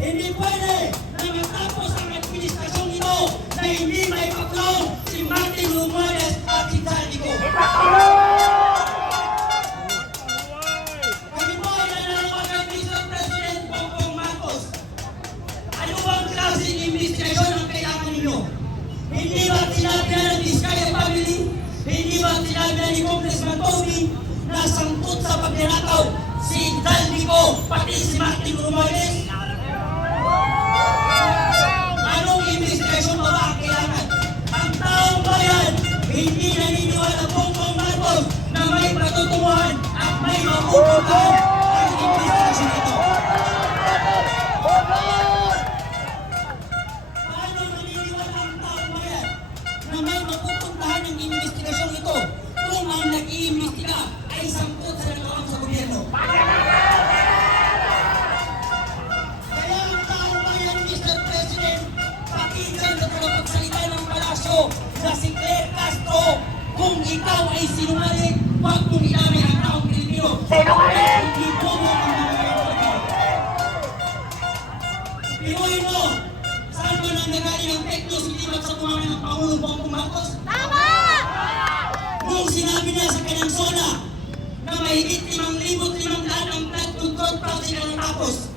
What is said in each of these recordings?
Hindi pwede na matapos ang administrasyon ito na hindi may paklong si Martin Romualdez at si Saldico. Kami po ay nananawagan kay Mr. President Bongbong Marcos. Ano bang klaseng investigasyon ang kailangan ninyo? Hindi ba sinabi na ng Vizcaya family? Hindi ba sinabi na ni Congressman Toby na sangkot sa pagnanakaw si Saldico pati si Martin Romualdez? Anong investigasyon ba ang kailangan? Ang taong bayan, hindi naniniwala Bongbong Marcos na may patutunguhan at may mapupuntahan ang investigasyon ito. Paano naniniwala ang taong bayan na may mapupuntahan ang investigasyon ito kung ang nag-iimbestiga ay sangkot sa nagawang sa gobyerno? Kaya ang taong bayan, Mr. President, pakigan sa pagsalita ng palasyo na si Claire Castro, kung ikaw ay sinungaling, huwag mong idamay ang taong Pilipino. Sinungaling! Hindi po mo ang mga Pinuhin mo, saan ba nang nagaling ang fake news hindi magsatungan ng Pangulong Bongbong Marcos? Tama! Nung sinabi niya sa kanyang zona na mahigit 5,500 ang flood control project na natapos.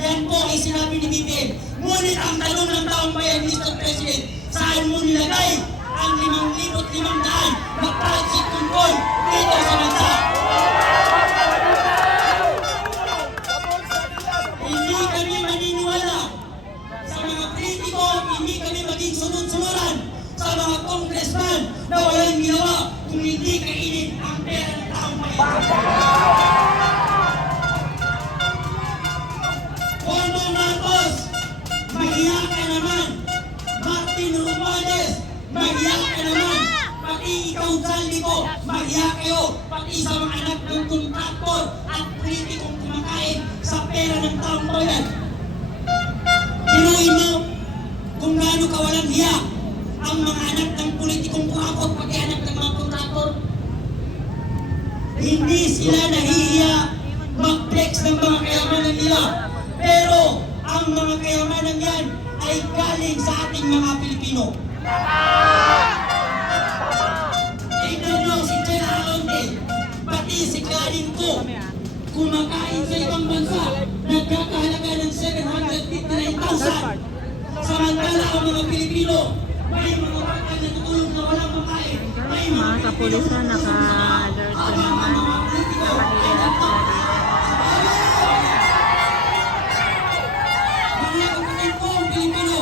Yan po ay sinabi ni BBM. Ngunit ang tanong ng taong bayan, Mr. President, saan mo nilagay ang 5,500 na project control dito sa bansa? Hindi kami maniniwala sa mga kritiko, hindi kami maging sunod-sunuran sa mga congressman na walang ginawa kung hindi kainin ang pera ng taong bayan. Bongbong Marcos, mahiya ka naman. Martin Romualdez, mahiya ka naman. Pati ikaw, Saldico, mahiya kayo. Pati sa mga anak ng kontraktor at politikong kumakain sa pera ng taong bayan. Pinuhin mo kung gaano kawalang hiya ang mga anak ng politikong kurakot pati anak ng mga kontraktor. Hindi sila nahihiya mag-flex ng mga kayamanan nila. Pero ang mga kayamanan yan ay galing sa ating mga Pilipino. Tignan nyo si Chela Alonte, pati si Karin ko, kumakain sa ibang bansa, nagkakahalaga ng 759,000. Samantala ang mga Pilipino, may mga bata na tutulog na walang makain, may mga Kapulisan naka-alert na naman. Mga kapatid kong Pilipino,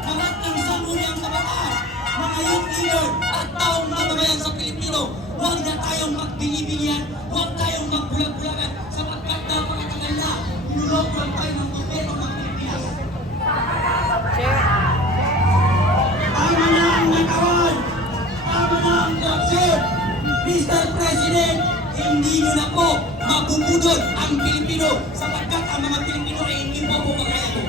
lahat ng sangguniang kabataan, mga youth leader at taong mamamayan sa Pilipino, huwag na tayong magbili-bilian, huwag tayong magbulag-bulagan sapagkat napakatagal na nilokohan tayo ng gobyerno ng Pilipinas. Tama na ang nakawan! Tama na ang korupsyon! Mr. President, hindi nyo na po mabubudol ang Pilipino sapagkat ang mga Pilipino ay hindi po kaya po.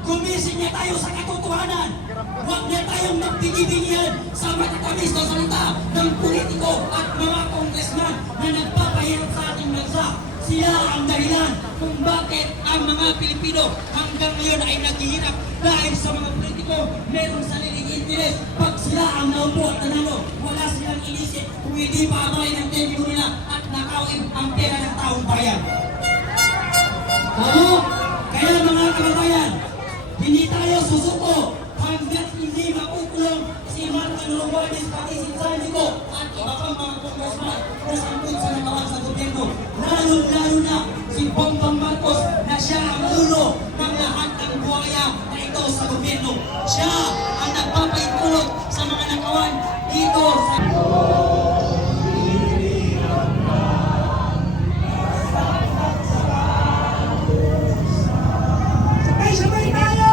Gumising niya tayo sa katotohanan. Huwag niya tayong magbigay-bigyan sa matatamis na salita ng politiko at mga congressman na nagpapahirap sa ating bansa. Sila ang dahilan kung bakit ang mga Pilipino hanggang ngayon ay naghihirap dahil sa mga politiko merong sariling interes. Pag sila ang naupo at nanalo, wala silang inisip kung hindi paabay ng tempo nila at nakawin ang pera ng taong bayan. Kaya mga kababayan, hindi tayo susuko hanggat hindi makukulong si Martin Romualdez pati si Saldico at iba pang mga congressman na sangkot sa nagawa sa gobyerno. Lalo na si Bongbong Marcos na siya ang ulo ng lahat ng buhaya na ito sa gobyerno. gobyerno. Siya ang nagpapaintulot sa mga nakawan dito sa... Sabay-sabay tayo!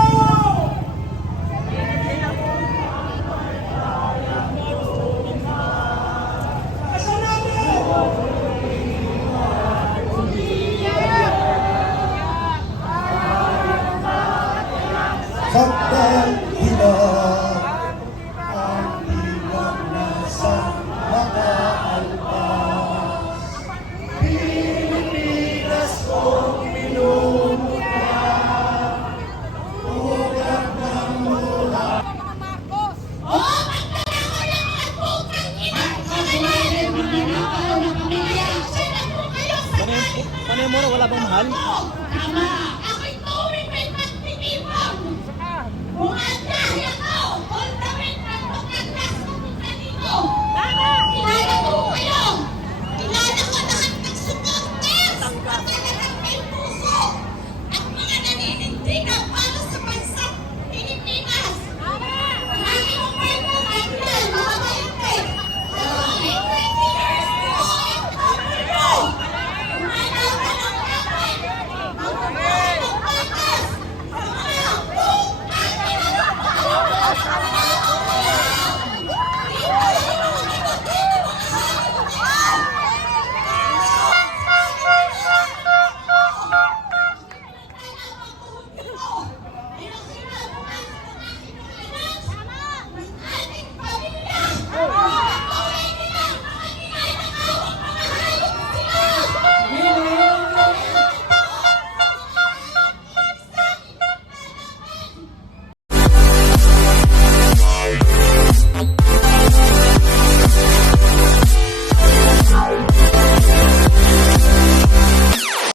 Sakdal Pinas.